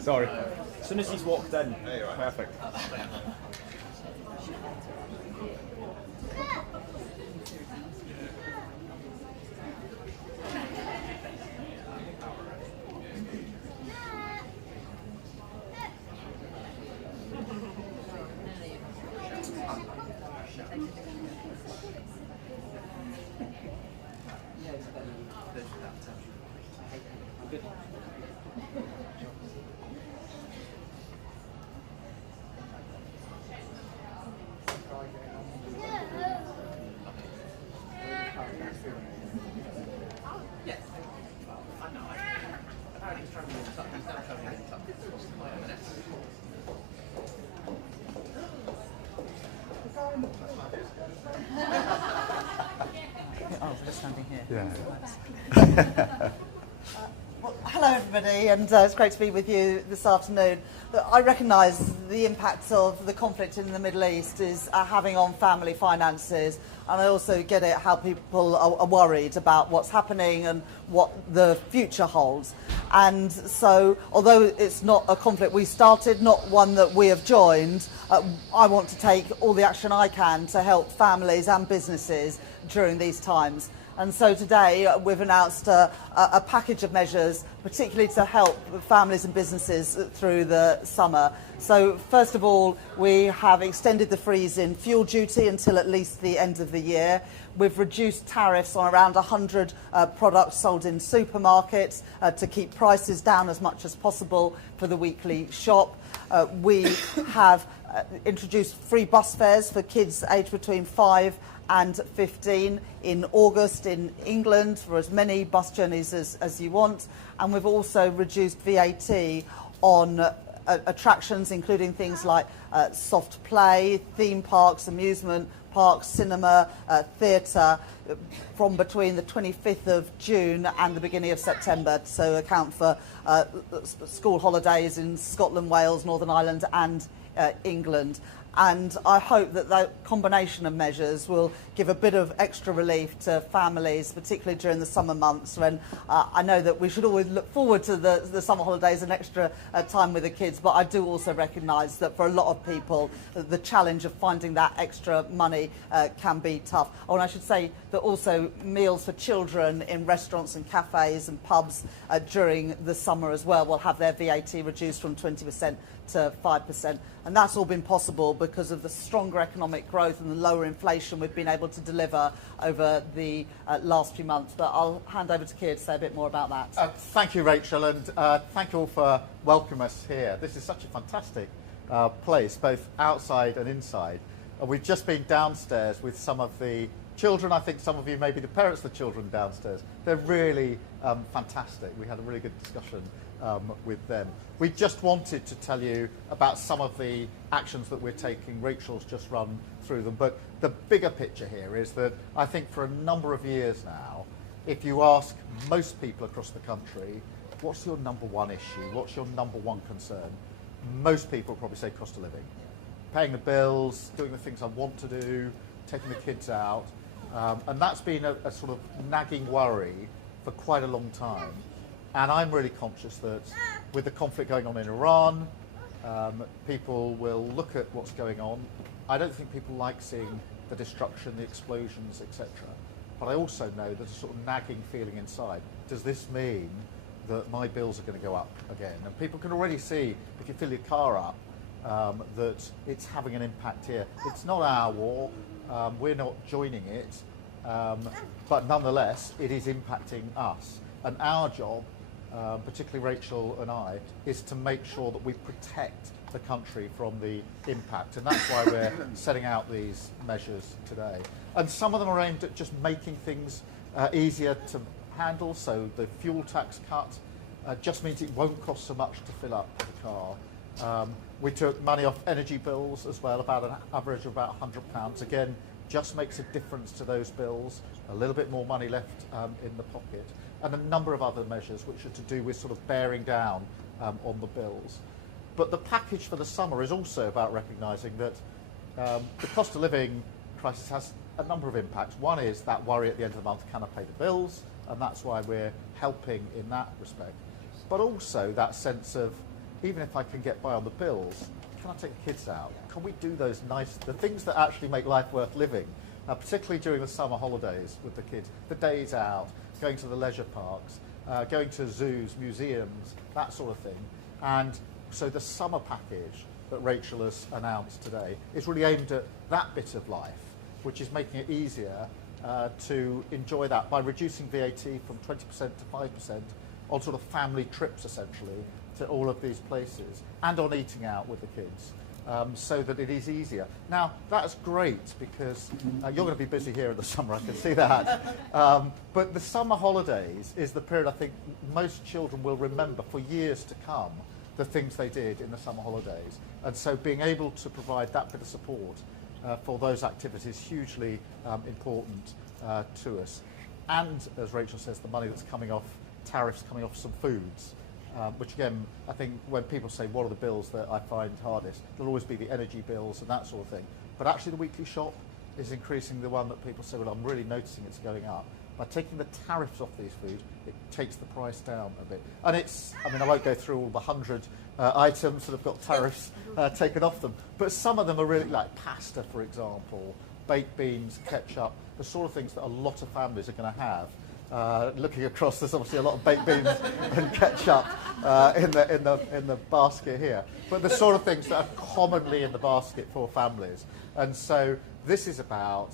Sorry. As soon as he's walked in. Perfect. Oh, we're standing here. Yeah. Well, hello, everybody, and it's great to be with you this afternoon. I recognise the impact of the conflict in the Middle East is having on family finances, and I also get it how people are worried about what's happening and what the future holds. And so, although it's not a conflict we started, not one that we have joined, I want to take all the action I can to help families and businesses during these times. And so today we've announced a package of measures, particularly to help families and businesses through the summer. So first of all, we have extended the freeze in fuel duty until at least the end of the year. We've reduced tariffs on around 100 products sold in supermarkets to keep prices down as much as possible for the weekly shop. We have introduced free bus fares for kids aged between 5 and 15 in August in England for as many bus journeys as you want. And we've also reduced VAT on attractions, including things like soft play, theme parks, amusement parks, cinema, theatre, from between the 25th of June and the beginning of September, so account for school holidays in Scotland, Wales, Northern Ireland and England. And I hope that that combination of measures will give a bit of extra relief to families, particularly during the summer months when I know that we should always look forward to the summer holidays and extra time with the kids, but I do also recognise that for a lot of people the challenge of finding that extra money can be tough. Oh, and I should say that also meals for children in restaurants and cafes and pubs during the summer as well will have their VAT reduced from 20% to 5%. And that's all been possible because of the stronger economic growth and the lower inflation we've been able to deliver over the last few months. But I'll hand over to Keir to say a bit more about that. Thank you, Rachel, and thank you all for welcoming us here. This is such a fantastic place, both outside and inside. We've just been downstairs with some of the children. I think some of you may be the parents of the children downstairs. They're really fantastic. We had a really good discussion with them. We just wanted to tell you about some of the actions that we're taking. Rachel's just run through them, but the bigger picture here is that I think for a number of years now, if you ask most people across the country, what's your number one issue? What's your number one concern? Most people probably say cost of living. Paying the bills, doing the things I want to do, taking the kids out. And that's been a sort of nagging worry for quite a long time. And I'm really conscious that with the conflict going on in Iran, people will look at what's going on. I don't think people like seeing the destruction, the explosions, etc. But I also know there's a sort of nagging feeling inside. Does this mean that my bills are going to go up again? And people can already see, if you fill your car up, that it's having an impact here. It's not our war. We're not joining it. But nonetheless, it is impacting us. And our job, particularly Rachel and I, is to make sure that we protect the country from the impact. And that's why we're setting out these measures today. And some of them are aimed at just making things easier to handle. So the fuel tax cut just means it won't cost so much to fill up the car. We took money off energy bills as well, about an average of about £100. Again, just makes a difference to those bills. A little bit more money left in the pocket. And a number of other measures which are to do with sort of bearing down on the bills. But the package for the summer is also about recognising that The cost of living crisis has a number of impacts. One is that worry at the end of the month, can I pay the bills? And that's why we're helping in that respect. But also that sense of, even if I can get by on the bills, can I take the kids out? Can we do those the things that actually make life worth living, particularly during the summer holidays with the kids, the days out, going to the leisure parks, going to zoos, museums, that sort of thing. And so the summer package that Rachel has announced today is really aimed at that bit of life, which is making it easier to enjoy that by reducing VAT from 20% to 5% on sort of family trips, essentially, to all of these places, and on eating out with the kids, so that it is easier. Now, that's great because you're going to be busy here in the summer, I can see that. But the summer holidays is the period I think most children will remember for years to come, the things they did in the summer holidays. And so being able to provide that bit of support for those activities is hugely important to us. And, as Rachel says, the money that's coming off, tariffs coming off some foods, which again, I think when people say what are the bills that I find hardest, there'll always be the energy bills and that sort of thing. But actually the weekly shop is increasing the one that people say, well, I'm really noticing it's going up. By taking the tariffs off these foods, it takes the price down a bit. And it's, I mean, I won't go through all the 100 items that have got tariffs taken off them, but some of them are really, like pasta, for example, baked beans, ketchup, the sort of things that a lot of families are going to have. Looking across, there's obviously a lot of baked beans and ketchup in the basket here, but the sort of things that are commonly in the basket for families. And so this is about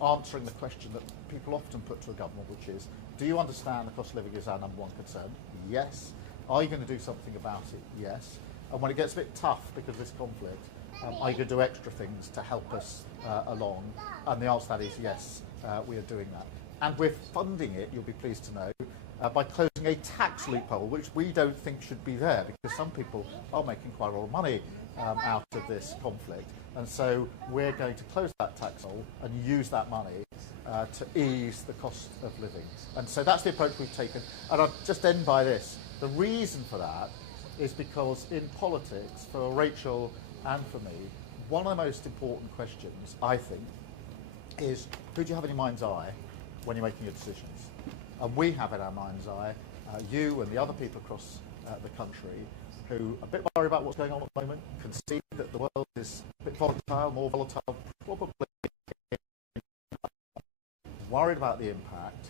answering the question that people often put to a government, which is, do you understand the cost of living is our number one concern? Yes. Are you going to do something about it? Yes. And when it gets a bit tough because of this conflict, are you going to do extra things to help us along? And the answer to that is yes, we are doing that. And we're funding it, you'll be pleased to know, by closing a tax loophole, which we don't think should be there, because some people are making quite a lot of money out of this conflict. And so we're going to close that tax hole and use that money to ease the cost of living. And so that's the approach we've taken. And I'll just end by this. The reason for that is because in politics, for Rachel and for me, one of the most important questions, I think, is who do you have in your mind's eye when you're making your decisions? And we have in our mind's eye you and the other people across the country who are a bit worried about what's going on at the moment, can see that the world is a bit volatile, more volatile, probably worried about the impact,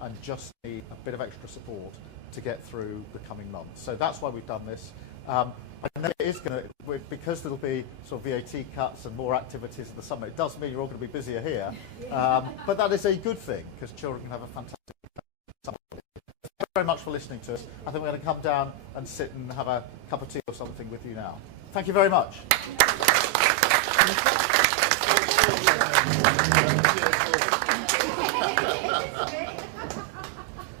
and just need a bit of extra support to get through the coming months. So that's why we've done this. I know it is going to, because there'll be sort of VAT cuts and more activities in the summer, it does mean you're all going to be busier here. But that is a good thing, because children can have a fantastic summer. Thank you very much for listening to us. I think we're going to come down and sit and have a cup of tea or something with you now. Thank you very much.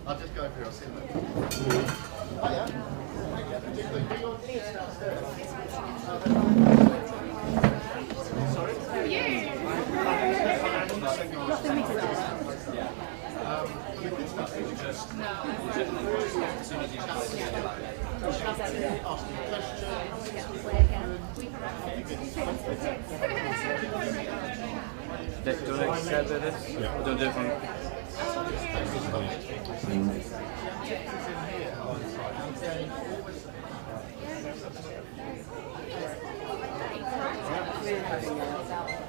I'll just go over here, I'll see you later. Oh, yeah. Do you want to accept this? Yeah. Or do you want to do it from... Really